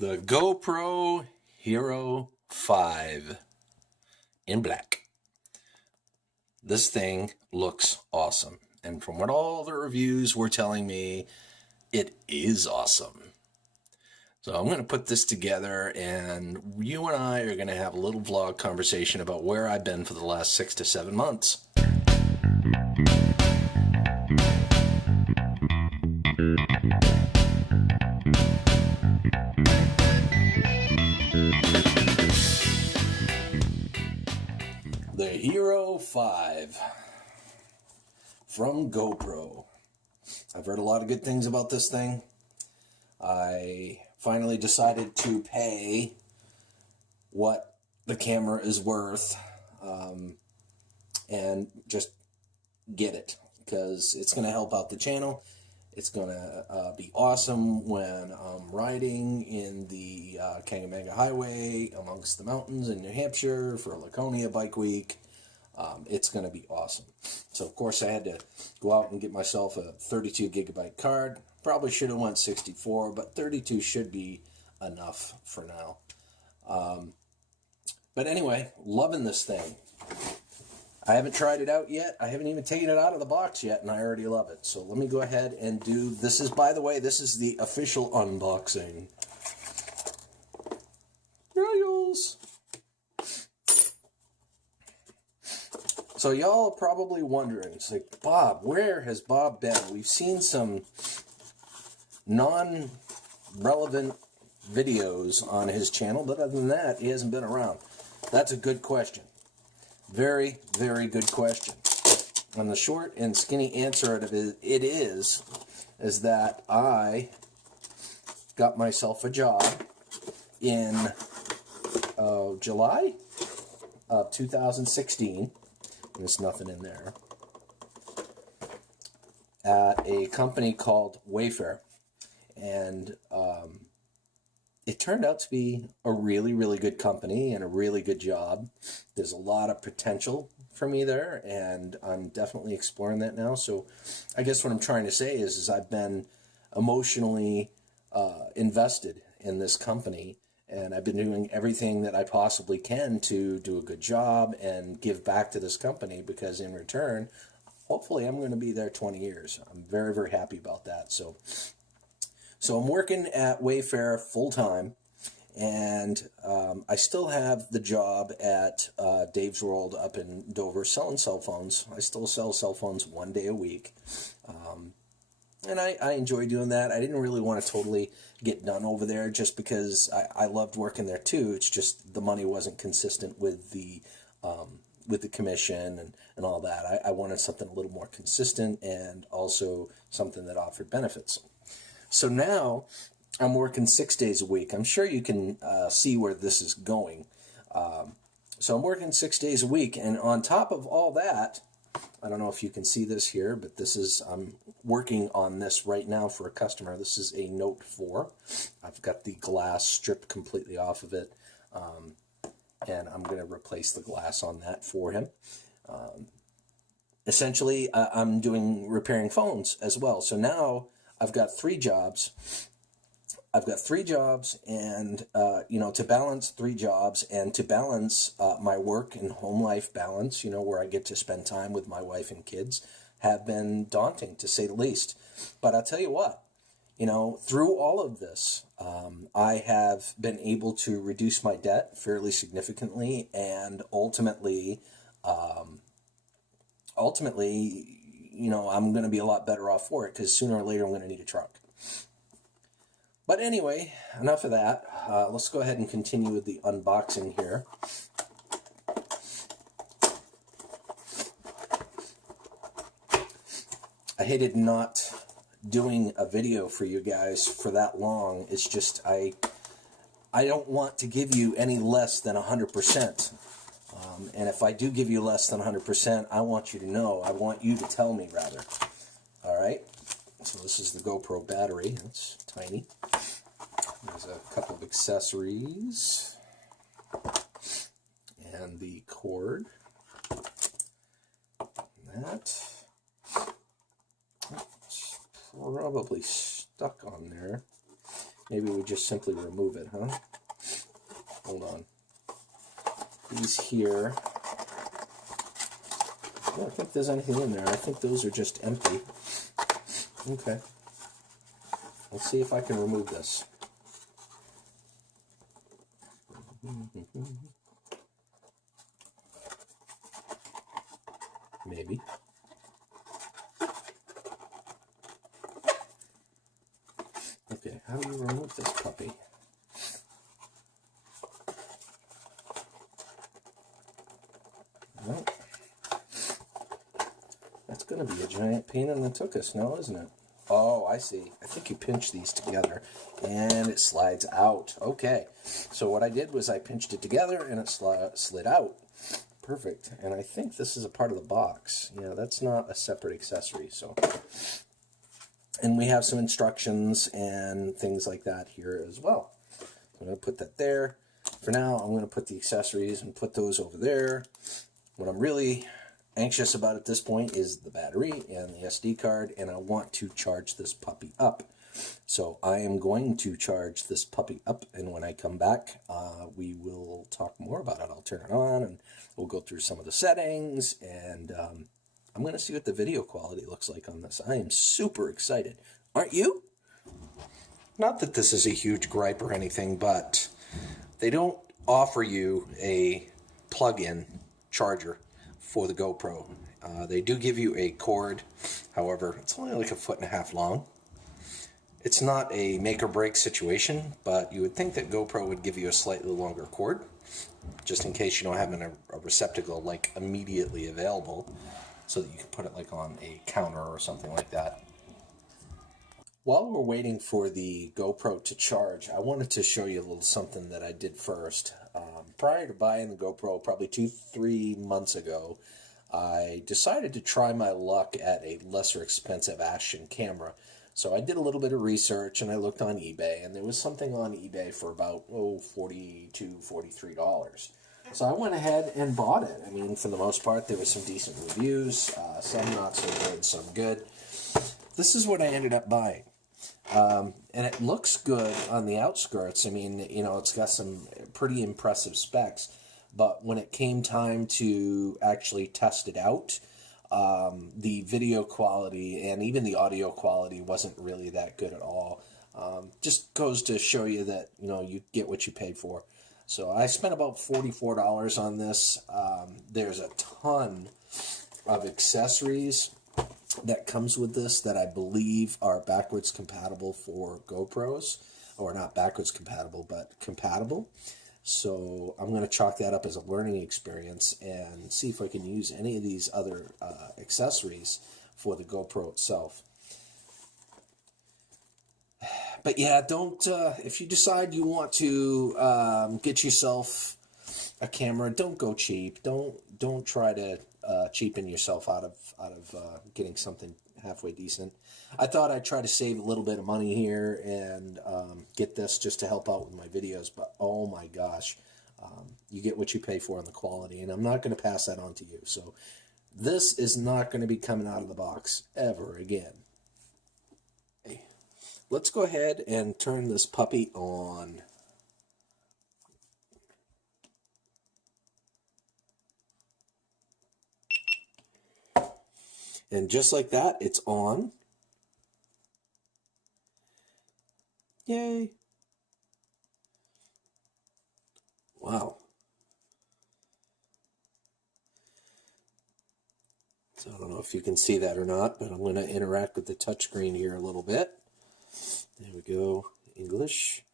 The GoPro HERO 5 in black. This thing looks awesome. And from what all the reviews were telling me, it is awesome. So I'm going to put this together and you and I are going to have a little vlog conversation about where I've been for the last 6 to 7 months. The HERO 5 from GoPro. I've heard a lot of good things about this thing. I finally decided to pay what the camera is worth and just get it because it's going to help out the channel. It's going to be awesome when I'm riding in the Kangamanga Highway amongst the mountains in New Hampshire for Laconia Bike Week. It's going to be awesome. So, of course, I had to go out and get myself a 32 gigabyte card. Probably should have went 64, but 32 should be enough for now. But anyway, loving this thing. I haven't tried it out yet. I haven't even taken it out of the box yet, and I already love it. So let me go ahead and do, this is, by the way, this is the official unboxing. Royals! So y'all are probably wondering, it's like, Bob, where has Bob been? We've seen some non-relevant videos on his channel, but other than that, he hasn't been around. That's a good question. Very, very good question. And the short and skinny answer of it is that I got myself a job in July of 2016. There's nothing in there. At a company called Wayfair. And it turned out to be a really, really good company and a really good job. There's a lot of potential for me there, and I'm definitely exploring that now. So I guess what I'm trying to say is I've been emotionally invested in this company, and I've been doing everything that I possibly can to do a good job and give back to this company, because in return, hopefully I'm going to be there 20 years. I'm very, very happy about that. So I'm working at Wayfair full-time, and I still have the job at Dave's World up in Dover selling cell phones. I still sell cell phones 1 day a week, and I enjoy doing that. I didn't really want to totally get done over there just because I loved working there too. It's just the money wasn't consistent with the commission and all that. I wanted something a little more consistent and also something that offered benefits. So now I'm working 6 days a week. I'm sure you can see where this is going. So I'm working 6 days a week, and on top of all that, I don't know if you can see this here, but this is, I'm working on this right now for a customer. This is a Note 4. I've got the glass stripped completely off of it, and I'm going to replace the glass on that for him. Essentially, I'm repairing phones as well. So now I've got 3 jobs. I've got 3 jobs, and, to balance 3 jobs and to balance my work and home life balance, where I get to spend time with my wife and kids, have been daunting, to say the least. But I'll tell you what, through all of this, I have been able to reduce my debt fairly significantly, and ultimately, I'm going to be a lot better off for it, because sooner or later I'm going to need a truck. But anyway, enough of that. Let's go ahead and continue with the unboxing here. I hated not doing a video for you guys for that long. It's just I don't want to give you any less than 100%. And if I do give you less than 100%, I want you to know. I want you to tell me, rather. All right? So this is the GoPro battery. It's tiny. There's a couple of accessories. And the cord. That. It's probably stuck on there. Maybe we just simply remove it, huh? Hold on. These here, I don't think there's anything in there. I think those are just empty. Okay. Let's see if I can remove this. Maybe. Okay, how do you remove this puppy? Well, that's going to be a giant pain in the tuchus now, isn't it? Oh, I see. I think you pinch these together and it slides out. Okay, so what I did was I pinched it together and it slid out. Perfect. And I think this is a part of the box. Yeah, that's not a separate accessory. So, and we have some instructions and things like that here as well. So I'm going to put that there. For now, I'm going to put the accessories and put those over there. What I'm really anxious about at this point is the battery and the SD card, and I want to charge this puppy up. So I am going to charge this puppy up, and when I come back, we will talk more about it. I'll turn it on, and we'll go through some of the settings, and I'm going to see what the video quality looks like on this. I am super excited. Aren't you? Not that this is a huge gripe or anything, but they don't offer you a plug-in charger for the GoPro. They do give you a cord. However, it's only like 1.5 feet long. It's not a make or break situation, but you would think that GoPro would give you a slightly longer cord, just in case you don't have a receptacle like immediately available, so that you can put it like on a counter or something like that. While we're waiting for the GoPro to charge, I wanted to show you a little something that I did first. Prior to buying the GoPro, probably 2-3 months ago, I decided to try my luck at a lesser expensive action camera. So I did a little bit of research and I looked on eBay, and there was something on eBay for about $42, $43. So I went ahead and bought it. I mean, for the most part, there were some decent reviews, some not so good, some good. This is what I ended up buying. And it looks good on the outskirts. I mean, you know, it's got some pretty impressive specs. But when it came time to actually test it out, the video quality and even the audio quality wasn't really that good at all. Just goes to show you that, you know, you get what you pay for. So I spent about $44 on this. There's a ton of accessories that comes with this that I believe are backwards compatible for GoPros, or not backwards compatible, but compatible. So I'm going to chalk that up as a learning experience and see if I can use any of these other accessories for the GoPro itself. But yeah, don't, if you decide you want to get yourself a camera, don't go cheap. Don't try to cheapen yourself out of getting something halfway decent. I thought I'd try to save a little bit of money here and get this just to help out with my videos, but oh my gosh, you get what you pay for on the quality, and I'm not going to pass that on to you. So this is not going to be coming out of the box ever again. Okay. Let's go ahead and turn this puppy on. And just like that, it's on. Yay. Wow. So I don't know if you can see that or not, but I'm going to interact with the touchscreen here a little bit. There we go. English.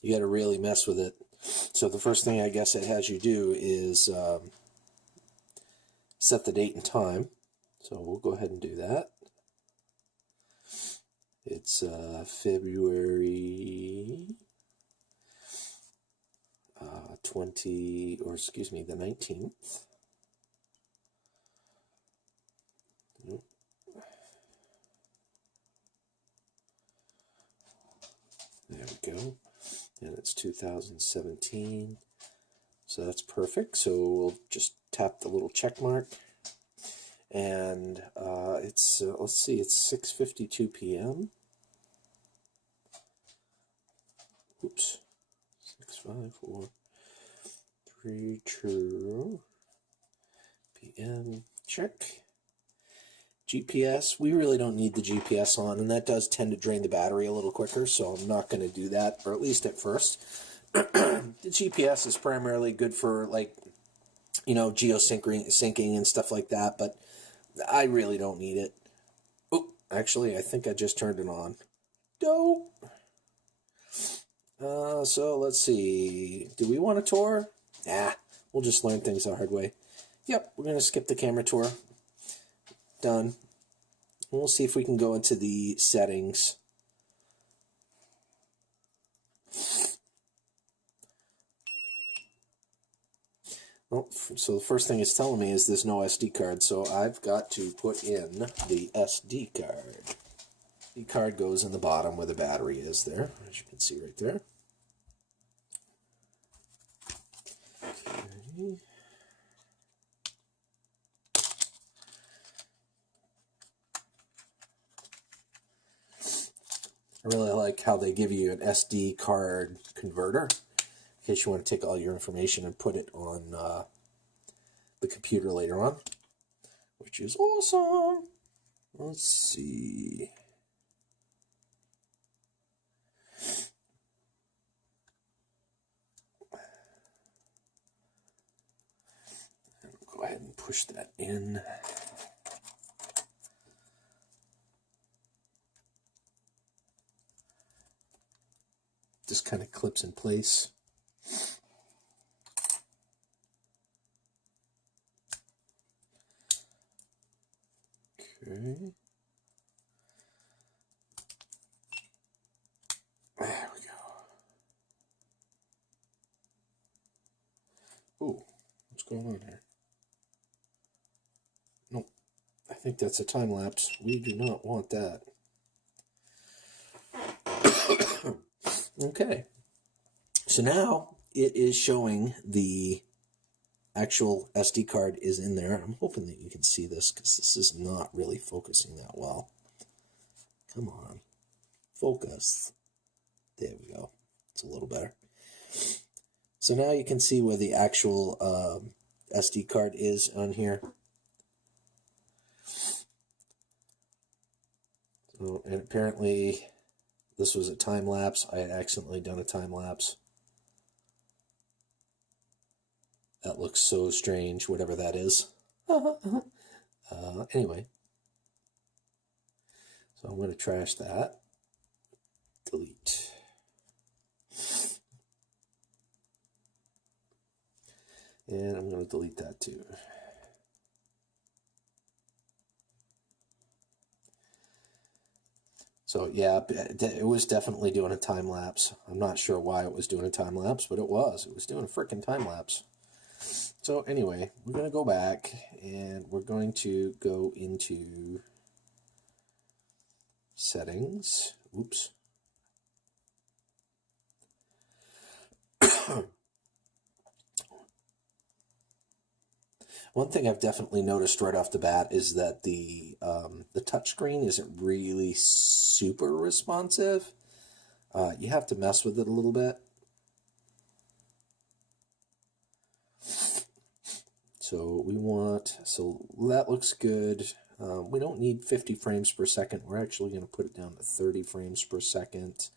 You got to really mess with it. So the first thing I guess it has you do is set the date and time. So we'll go ahead and do that. It's February the 19th. There we go. And it's 2017. So that's perfect. So we'll just tap the little check mark. And it's, let's see, it's 6:52 p.m. Oops. 6, 5, 4, 3, 2 p.m. Check. GPS, we really don't need the GPS on, and that does tend to drain the battery a little quicker, so I'm not going to do that, or at least at first. The GPS is primarily good for, like, you know, geosyncing and stuff like that, but I really don't need it. Oh, actually, I think I just turned it on. Dope. So let's see. Do we want a tour? Nah, we'll just learn things the hard way. Yep, we're going to skip the camera tour. Done. We'll see if we can go into the settings. Well, so the first thing it's telling me is there's no SD card, so I've got to put in the SD card. The card goes in the bottom where the battery is there, as you can see right there. Okay. I really like how they give you an SD card converter in case you want to take all your information and put it on the computer later on, which is awesome. Let's see. Go ahead and push that in. Just kind of clips in place. Okay. There we go. Ooh, what's going on here? Nope. I think that's a time lapse. We do not want that. Okay. So now it is showing the actual SD card is in there. I'm hoping that you can see this because this is not really focusing that well. Come on. Focus. There we go. It's a little better. So now you can see where the actual SD card is on here. So, and apparently this was a time lapse. I had accidentally done a time lapse. That looks so strange, whatever that is. Anyway. So I'm going to trash that. Delete. And I'm going to delete that too. So yeah, it was definitely doing a time lapse. I'm not sure why it was doing a time lapse, but it was. It was doing a freaking time lapse. So anyway, we're going to go back and we're going to go into settings. Oops. One thing I've definitely noticed right off the bat is that the touchscreen isn't really super responsive. You have to mess with it a little bit. So that looks good. We don't need 50 frames per second. We're actually going to put it down to 30 frames per second.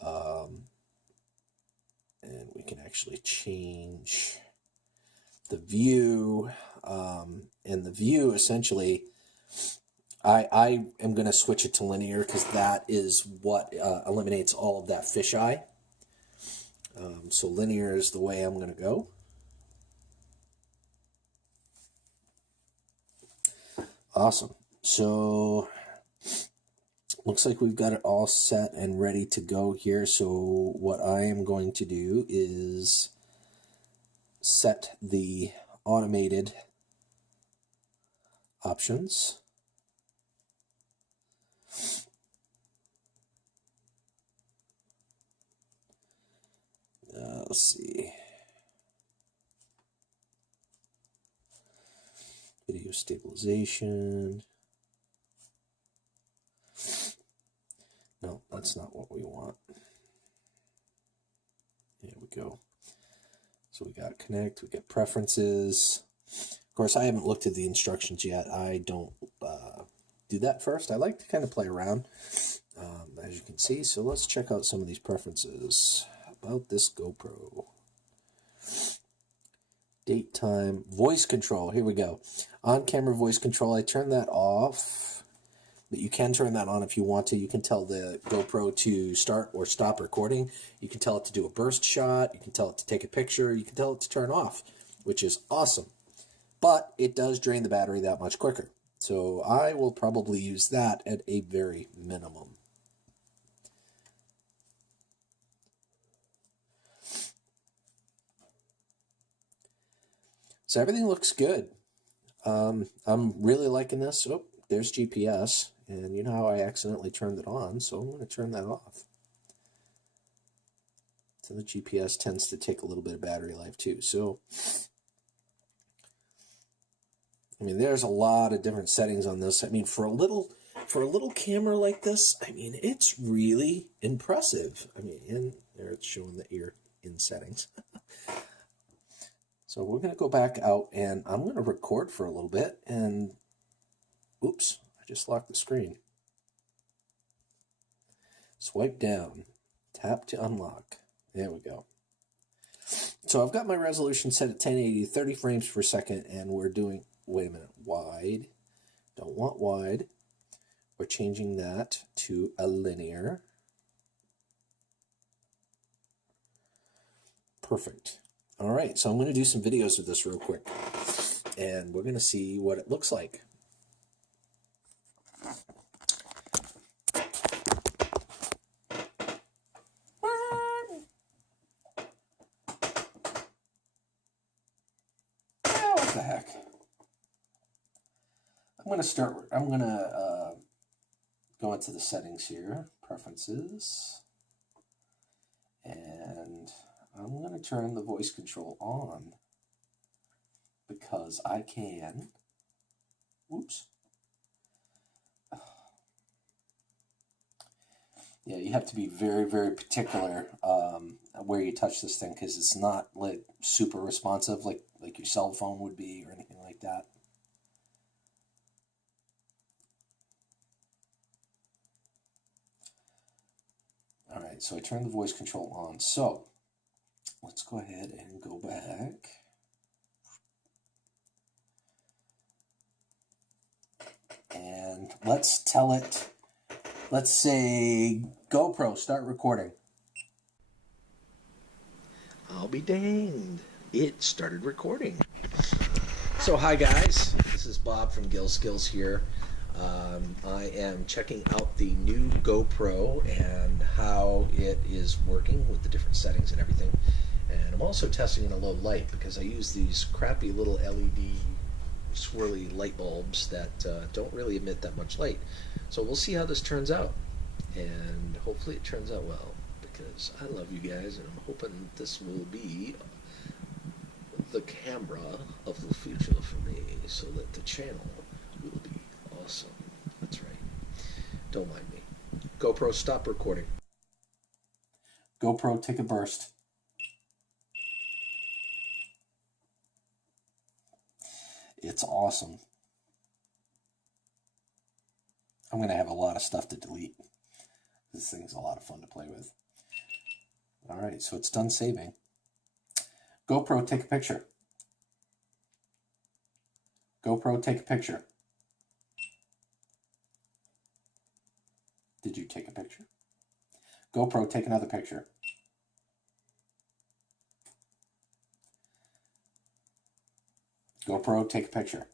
And we can actually change the view. And the view, essentially, I am going to switch it to linear because that is what eliminates all of that fisheye. So linear is the way I'm going to go. Awesome. So looks like we've got it all set and ready to go here. So what I am going to do is set the automated options. Let's see. Video stabilization. No, that's not what we want. There we go. So we got connect, we got preferences. Of course, I haven't looked at the instructions yet. I don't do that first. I like to kind of play around, as you can see. So let's check out some of these preferences about this GoPro. Date, time, voice control. Here we go. On-camera voice control. I turned that off, but you can turn that on if you want to. You can tell the GoPro to start or stop recording. You can tell it to do a burst shot. You can tell it to take a picture. You can tell it to turn off, which is awesome. But it does drain the battery that much quicker. So I will probably use that at a very minimum. So everything looks good. I'm really liking this. Oh, there's GPS. And you know how I accidentally turned it on, so I'm going to turn that off. So the GPS tends to take a little bit of battery life too. So, I mean, there's a lot of different settings on this. I mean, for a little camera like this, I mean, it's really impressive. I mean, and there it's showing the ear in settings. So we're going to go back out, and I'm going to record for a little bit, and oops, I just locked the screen. Swipe down, tap to unlock. There we go. So I've got my resolution set at 1080, 30 frames per second, and we're doing, wait a minute, wide. Don't want wide. We're changing that to a linear. Perfect. All right, so I'm going to do some videos of this real quick, and we're going to see what it looks like. What the heck? I'm going to go into the settings here, preferences, and I'm going to turn the voice control on because I can. Whoops. Yeah, you have to be very, very particular where you touch this thing because it's not like super responsive like your cell phone would be or anything like that. All right, so I turned the voice control on. So let's go ahead and go back. And let's tell it, let's say, GoPro, start recording. I'll be danged. It started recording. So hi guys, this is Bob from Skillz here. I am checking out the new GoPro and how it is working with the different settings and everything. And I'm also testing in a low light because I use these crappy little LED swirly light bulbs that don't really emit that much light. So we'll see how this turns out. And hopefully it turns out well because I love you guys and I'm hoping this will be the camera of the future for me so that the channel will be awesome. That's right. Don't mind me. GoPro, stop recording. GoPro, take a burst. It's awesome. I'm going to have a lot of stuff to delete. This thing's a lot of fun to play with. All right, so it's done saving. GoPro, take a picture. GoPro, take a picture. Did you take a picture? GoPro, take another picture. GoPro, take a picture.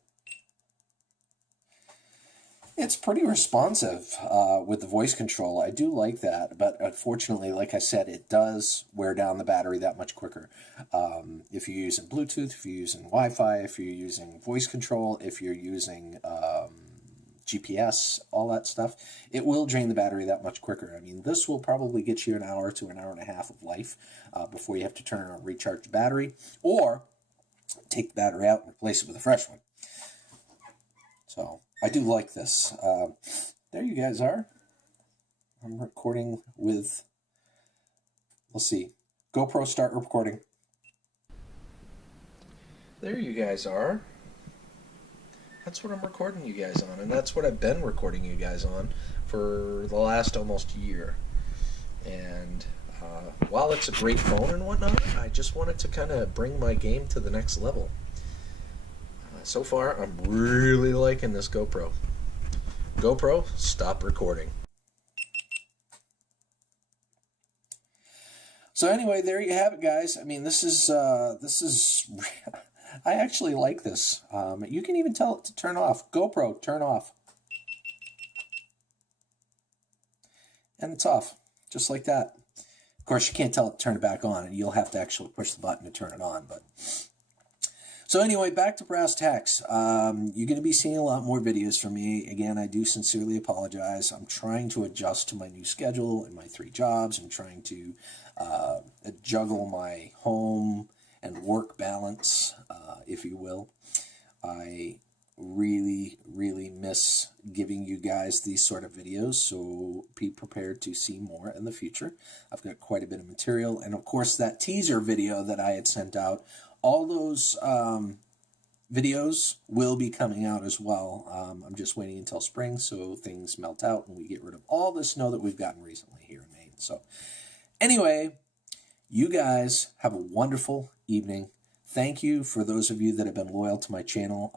It's pretty responsive with the voice control. I do like that, but unfortunately, like I said, it does wear down the battery that much quicker. If you're using Bluetooth, if you're using Wi-Fi, if you're using voice control, if you're using GPS, all that stuff, it will drain the battery that much quicker. I mean, this will probably get you an hour to an hour and a half of life before you have to turn on and recharge the battery, or take the battery out and replace it with a fresh one. So I do like this. There you guys are. I'm recording with, let's see, GoPro start recording. There you guys are. That's what I'm recording you guys on, and that's what I've been recording you guys on for the last almost year. And while it's a great phone and whatnot, I just wanted to kind of bring my game to the next level. So far, I'm really liking this GoPro. GoPro, stop recording. So anyway, there you have it, guys. I mean, this is I actually like this. You can even tell it to turn off. GoPro, turn off. And it's off, just like that. Of course, you can't tell it to turn it back on, and you'll have to actually push the button to turn it on. But so anyway, back to brass tacks. You're going to be seeing a lot more videos from me. Again, I do sincerely apologize. I'm trying to adjust to my new schedule and my 3 jobs. I'm trying to juggle my home and work balance, if you will. I really, really miss giving you guys these sort of videos, so be prepared to see more in the future. I've got quite a bit of material, and of course that teaser video that I had sent out, all those videos will be coming out as well. I'm just waiting until spring so things melt out and we get rid of all the snow that we've gotten recently here in Maine. So anyway, you guys have a wonderful evening. Thank you for those of you that have been loyal to my channel.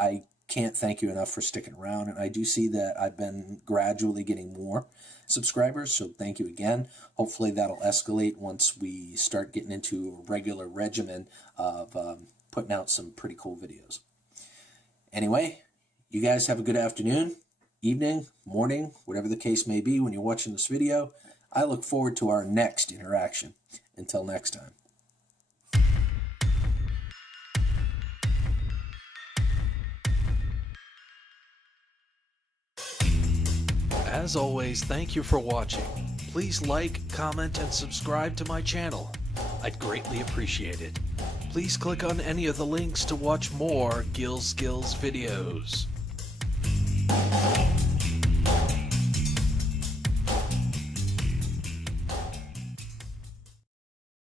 I can't thank you enough for sticking around, and I do see that I've been gradually getting more subscribers, so thank you again. Hopefully that'll escalate once we start getting into a regular regimen of putting out some pretty cool videos. Anyway, you guys have a good afternoon, evening, morning, whatever the case may be when you're watching this video. I look forward to our next interaction. Until next time. As always, thank you for watching. Please like, comment, and subscribe to my channel. I'd greatly appreciate it. Please click on any of the links to watch more Skillz videos.